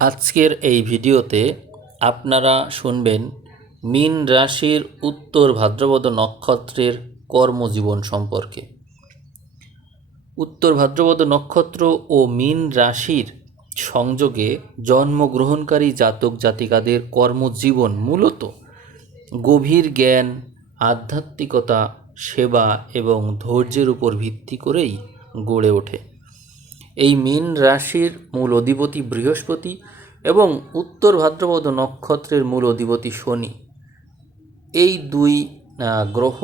আজকের এই ভিডিওতে আপনারা শুনবেন মীন রাশির উত্তর ভাদ্রপদ নক্ষত্রের কর্মজীবন সম্পর্কে। উত্তর ভাদ্রপদ নক্ষত্র ও মীন রাশির সংযোগে জন্মগ্রহণকারী জাতক জাতিকাদের কর্মজীবন মূলত গভীর জ্ঞান, আধ্যাত্মিকতা, সেবা এবং ধৈর্যের উপর ভিত্তি করেই গড়ে ওঠে। এই মীন রাশির মূল অধিপতি বৃহস্পতি এবং উত্তর ভাদ্রপদ নক্ষত্রের মূল অধিপতি শনি, এই দুই গ্রহ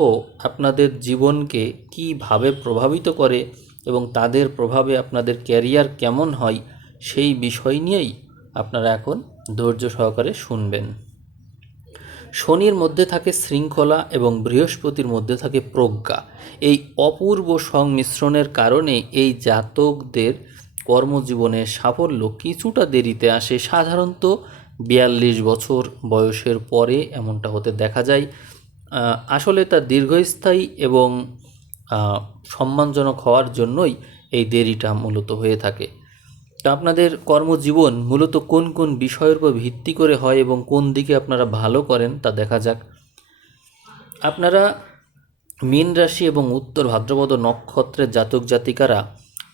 আপনাদের জীবনকে কীভাবে প্রভাবিত করে এবং তাদের প্রভাবে আপনাদের ক্যারিয়ার কেমন হয় সেই বিষয় নিয়েই আপনারা এখন ধৈর্য সহকারে শুনবেন। শনির মধ্যে থাকে শৃঙ্খলা এবং বৃহস্পতির মধ্যে থাকে প্রজ্ঞা। এই অপূর্ব সংমিশ্রণের কারণে এই জাতকদের কর্মজীবনে সাফল্য কিছুটা দেরিতে আসে। সাধারণত 42 বছর বয়সের পরে এমনটা হতে দেখা যায়। আসলে তা দীর্ঘস্থায়ী এবং সম্মানজনক হওয়ার জন্যই এই দেরিটা মূলত হয়ে থাকে। তো আপনাদের কর্মজীবন মূলত কোন কোন বিষয়ের উপর ভিত্তি করে হয় এবং কোন দিকে আপনারা ভালো করেন তা দেখা যাক। আপনারা মীন রাশি এবং উত্তর ভাদ্রপদ নক্ষত্রের জাতক জাতিকারা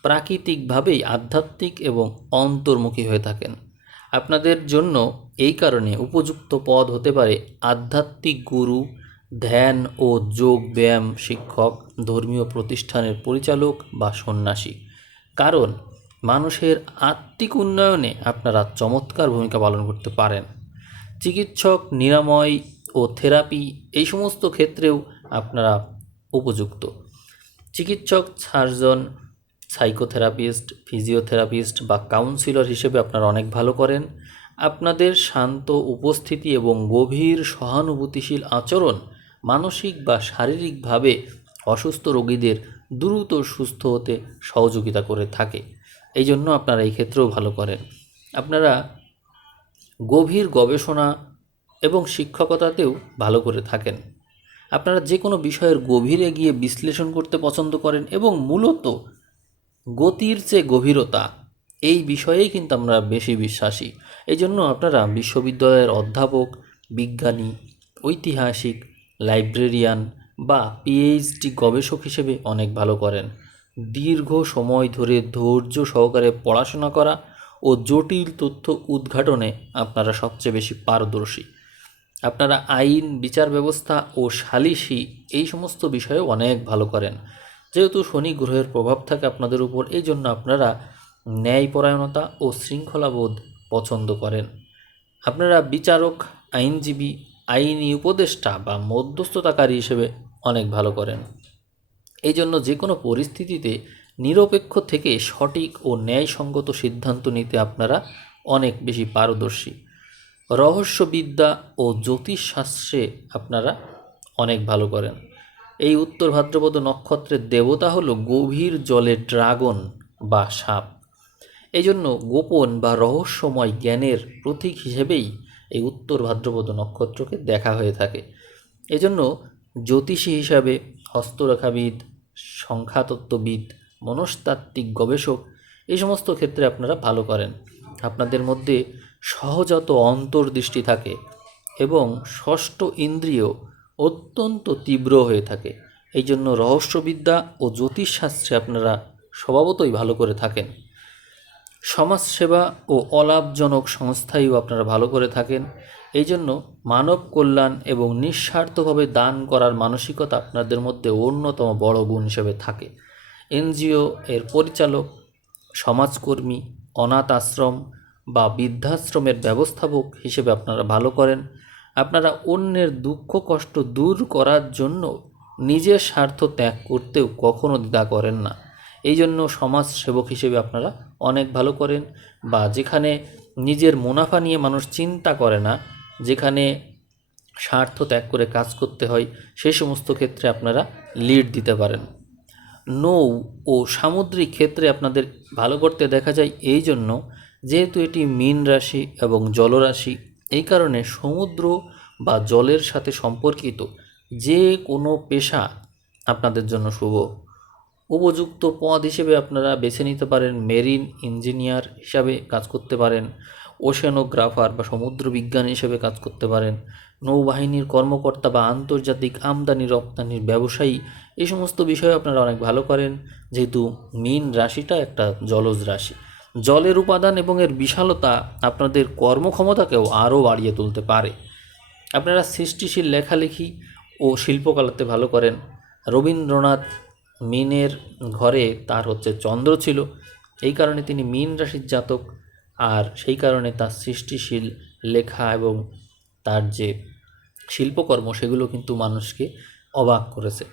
প্রাকৃতিকভাবেই আধ্যাত্মিক এবং অন্তর্মুখী হয়ে থাকেন। আপনাদের জন্য এই কারণে উপযুক্ত পদ হতে পারে আধ্যাত্মিক গুরু, ধ্যান ও যোগ ব্যায়াম শিক্ষক, ধর্মীয় প্রতিষ্ঠানের পরিচালক বা সন্ন্যাসী। কারণ মানুষের আত্মিক উন্নয়নে আপনারা চমৎকার ভূমিকা পালন করতে পারেন। চিকিৎসক, নিরাময় ও থেরাপি, এই সমস্ত ক্ষেত্রেও আপনারা উপযুক্ত। চিকিৎসক, সার্জন, সাইকোথেরাপিস্ট, ফিজিওথেরাপিস্ট বা কাউন্সিলর হিসেবে আপনারা অনেক ভালো করেন। আপনাদের শান্ত উপস্থিতি এবং গভীর সহানুভূতিশীল আচরণ মানসিক বা শারীরিকভাবে অসুস্থ রোগীদের দ্রুত সুস্থ হতে সহযোগিতা করে থাকে। এই জন্য আপনারা এই ক্ষেত্রেও ভালো করেন। আপনারা গভীর গবেষণা এবং শিক্ষকতাতেও ভালো করে থাকেন। আপনারা যে কোনো বিষয়ের গভীরে গিয়ে বিশ্লেষণ করতে পছন্দ করেন এবং মূলত গতির চেয়ে গভীরতা, এই বিষয়েই কিন্তু আমরা বেশি বিশ্বাসী। এই জন্য আপনারা বিশ্ববিদ্যালয়ের অধ্যাপক, বিজ্ঞানী, ঐতিহাসিক, লাইব্রেরিয়ান বা পিএইচডি গবেষক হিসেবে অনেক ভালো করেন। দীর্ঘ সময় ধরে ধৈর্য সহকারে পড়াশোনা করা ও জটিল তথ্য উদ্ঘাটনে আপনারা সবচেয়ে বেশি পারদর্শী। আপনারা আইন, বিচার ব্যবস্থা ও সালিসি, এই সমস্ত বিষয়ে অনেক ভালো করেন। যেহেতু শনি গ্রহের প্রভাব থাকে আপনাদের উপর, এই জন্য আপনারা ন্যায়পরায়ণতা ও শৃঙ্খলাবোধ পছন্দ করেন। আপনারা বিচারক, আইনজীবী, আইনি উপদেষ্টা বা মধ্যস্থতাকারী হিসেবে অনেক ভালো করেন। এই জন্য যে কোনো পরিস্থিতিতে নিরপেক্ষ থেকে সঠিক ও ন্যায়সঙ্গত সিদ্ধান্ত নিতে আপনারা অনেক বেশি পারদর্শী। রহস্যবিদ্যা ও জ্যোতিষশাস্ত্রে আপনারা অনেক ভালো করেন। এই উত্তর ভাদ্রপদ নক্ষত্রের দেবতা হলো গভীর জলের ড্রাগন বা সাপ। এই জন্য গোপন বা রহস্যময় জ্ঞানের প্রতীক হিসেবেই এই উত্তর ভাদ্রপদ নক্ষত্রকে দেখা হয়ে থাকে। এজন্য জ্যোতিষী হিসাবে, হস্তরেখাবিদ, সংখ্যাতত্ত্ববিদ, মনস্তাত্ত্বিক গবেষক, এই সমস্ত ক্ষেত্রে আপনারা ভালো করেন। আপনাদের মধ্যে সহজাত অন্তর্দৃষ্টি থাকে এবং ষষ্ঠ ইন্দ্রিয় অত্যন্ত তীব্র হয়ে থাকে। এই জন্য রহস্যবিদ্যা ও জ্যোতিষশাস্ত্রে আপনারা স্বভাবতই ভালো করে থাকেন। সমাজসেবা ও অলাভজনক সংস্থায়ও আপনারা ভালো করে থাকেন। এই জন্য মানব কল্যাণ এবং নিঃস্বার্থভাবে দান করার মানসিকতা আপনাদের মধ্যে অন্যতম বড় গুণ হিসেবে থাকে। এনজিও এর পরিচালক, সমাজকর্মী, অনাথ আশ্রম বা বৃদ্ধাশ্রমের ব্যবস্থাপক হিসেবে আপনারা ভালো করেন। আপনারা অন্যের দুঃখ কষ্ট দূর করার জন্য নিজের স্বার্থ ত্যাগ করতেও কখনো দ্বিধা করেন না। এই জন্য সমাজ সেবক হিসেবে আপনারা অনেক ভালো করেন, বা যেখানে নিজের মুনাফা নিয়ে মানুষ চিন্তা করে না, যেখানে স্বার্থ ত্যাগ করে কাজ করতে হয়, সেই সমস্ত ক্ষেত্রে আপনারা লিড দিতে পারেন। নৌ ও সামুদ্রিক ক্ষেত্রে আপনাদের ভালো করতে দেখা যায় এই জন্য, যেহেতু এটি মীন রাশি এবং জলরাশি, এই কারণে সমুদ্র বা জলের সাথে সম্পর্কিত যে কোনো পেশা আপনাদের জন্য শুভ। উপযুক্ত পদ হিসেবে আপনারা বেছে নিতে পারেন মেরিন ইঞ্জিনিয়ার হিসাবে কাজ করতে পারেন, ওশেনোগ্রাফার বা সমুদ্র বিজ্ঞানী হিসেবে কাজ করতে পারেন, নৌবাহিনীর কর্মকর্তা বা আন্তর্জাতিক আমদানি রপ্তানির ব্যবসায়ী, এই সমস্ত বিষয়ে আপনারা অনেক ভালো করেন, যেহেতু মীন রাশিটা একটা জলজ রাশি। জলের উপাদান এবং এর বিশালতা আপনাদের কর্মক্ষমতাকেও আরও বাড়িয়ে তুলতে পারে। আপনারা সৃষ্টিশীল লেখালেখি ও শিল্পকলাতে ভালো করেন। রবীন্দ্রনাথ মীনের ঘরে তার চন্দ্র ছিল, এই কারণে তিনি মীন রাশির জাতক, আর সেই কারণে তার সৃষ্টিশীল লেখা এবং তার যে শিল্পকর্ম সেগুলো কিন্তু মানুষকে অবাক করেছে।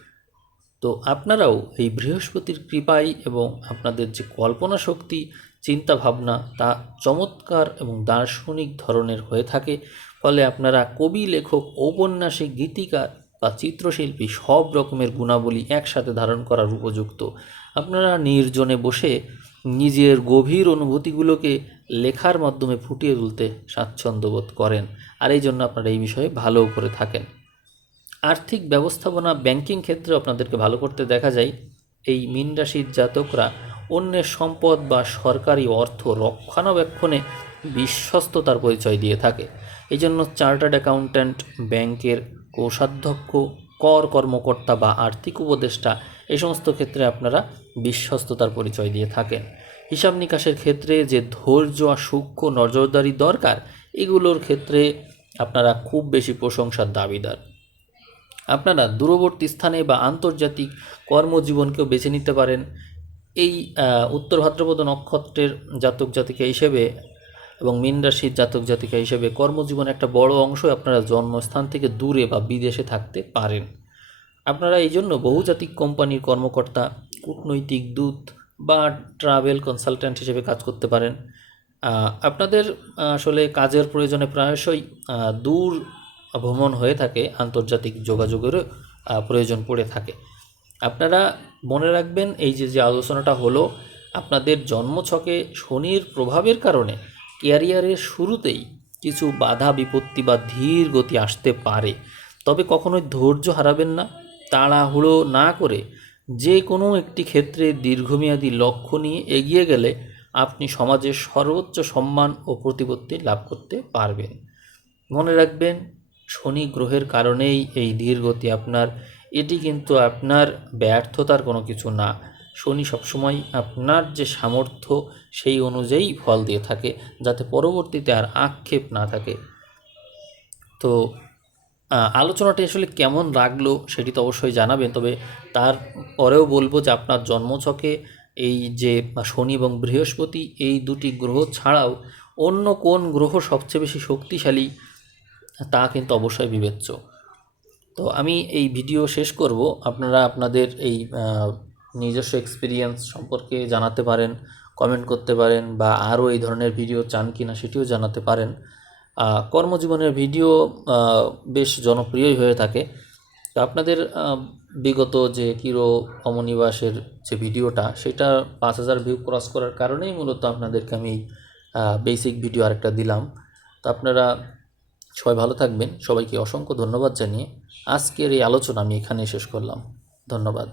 তো আপনারাও এই বৃহস্পতির কৃপায় এবং আপনাদের যে কল্পনা শক্তি, চিন্তা ভাবনা তা চমৎকার এবং দার্শনিক ধরনের হয়ে থাকে, ফলে আপনারা কবি, লেখক, ঔপন্যাসিক, গীতিকার বা চিত্রশিল্পী সব রকমের গুণাবলী একসাথে ধারণ করার উপযুক্ত। আপনারা নির্জনে বসে নিজের গভীর অনুভূতিগুলোকে লেখার মাধ্যমে ফুটিয়ে তুলতে স্বাচ্ছন্দ্য বোধ করেন, আর এই জন্য আপনারা এই বিষয়ে ভালো করে থাকেন। আর্থিক ব্যবস্থাপনা, ব্যাংকিং ক্ষেত্রে আপনাদেরকে ভালো করতে দেখা যায়। এই মীন রাশির জাতকরা অন্যের সম্পদ বা সরকারি অর্থ রক্ষণাবেক্ষণে বিশ্বস্ততার পরিচয় দিয়ে থাকে। এই জন্য চার্টার্ড অ্যাকাউন্ট্যান্ট, ব্যাংকের কোষাধ্যক্ষ, কর কর্মকর্তা বা আর্থিক উপদেষ্টা, এই সমস্ত ক্ষেত্রে আপনারা বিশ্বস্ততার পরিচয় দিয়ে থাকেন। হিসাব নিকাশের ক্ষেত্রে যে ধৈর্য আর সূক্ষ্ম নজরদারি দরকার, এগুলোর ক্ষেত্রে আপনারা খুব বেশি প্রশংসার দাবিদার। আপনারা দূরবর্তী স্থানে বা আন্তর্জাতিক কর্মজীবনকেও বেছে নিতে পারেন। এই উত্তর ভাদ্রপদ নক্ষত্রের জাতক জাতিকা হিসেবে এবং মীন রাশির জাতক জাতিকা হিসেবে কর্মজীবনে একটা বড় অংশ আপনারা জন্মস্থান থেকে দূরে বা বিদেশে থাকতে পারেন। আপনারা এই জন্য বহুজাতিক কোম্পানির কর্মকর্তা, কূটনৈতিক দূত বা ট্রাভেল কনসালট্যান্ট হিসেবে কাজ করতে পারেন। আপনাদের আসলে কাজের প্রয়োজনে প্রায়শই দূর ভ্রমণ হয়ে থাকে, আন্তর্জাতিক যোগাযোগেরও প্রয়োজন পড়ে থাকে। আপনারা মনে রাখবেন, এই যে আলোচনাটা হলো, আপনাদের জন্মছকে শনির প্রভাবের কারণে ক্যারিয়ারের শুরুতেই কিছু বাধা বিপত্তি বা ধীর গতি আসতে পারে, তবে কখনোই ধৈর্য হারাবেন না। তাড়াহুড়ো না করে যে কোনো একটি ক্ষেত্রে দীর্ঘমেয়াদী লক্ষ্য নিয়ে এগিয়ে গেলে আপনি সমাজের সর্বোচ্চ সম্মান ও প্রতিপত্তি লাভ করতে পারবেন। মনে রাখবেন, শনি গ্রহের কারণেই এই ধীর গতি আপনার, এটি কিন্তু আপনার ব্যর্থতার কোনো কিছু না। শনি সবসময় আপনার যে সামর্থ্য সেই অনুযায়ী ফল দিয়ে থাকে, যাতে পরবর্তীতে আর আক্ষেপ না থাকে। তো আলোচনাটি আসলে কেমন লাগলো সেটি তো অবশ্যই জানাবেন, তবে তারপরেও বলবো যে আপনার জন্মছকে এই যে শনি এবং বৃহস্পতি, এই দুটি গ্রহ ছাড়াও অন্য কোন গ্রহ সবচেয়ে বেশি শক্তিশালী তা কিন্তু অবশ্যই বিবেচ্য। তো আমি এই ভিডিও শেষ করব। আপনারা আপনাদের এই নিজস্ব এক্সপিরিয়েন্স সম্পর্কে জানাতে পারেন, কমেন্ট করতে পারেন, বা আরও এই ধরনের ভিডিও চান কি না সেটিও জানাতে পারেন। কর্মজীবনের ভিডিও বেশ জনপ্রিয়ই হয়ে থাকে। তো আপনাদের বিগত যে কিরো অমনিবাসের যে ভিডিওটা, সেটা 5000 ভিউ ক্রস করার কারণেই মূলত আপনাদেরকে আমি বেসিক ভিডিও আরেকটা দিলাম। তো আপনারা সবাই ভালো থাকবেন। সবাইকে অসংখ্য ধন্যবাদ জানিয়ে আজকের এই আলোচনা আমি এখানেই শেষ করলাম। ধন্যবাদ।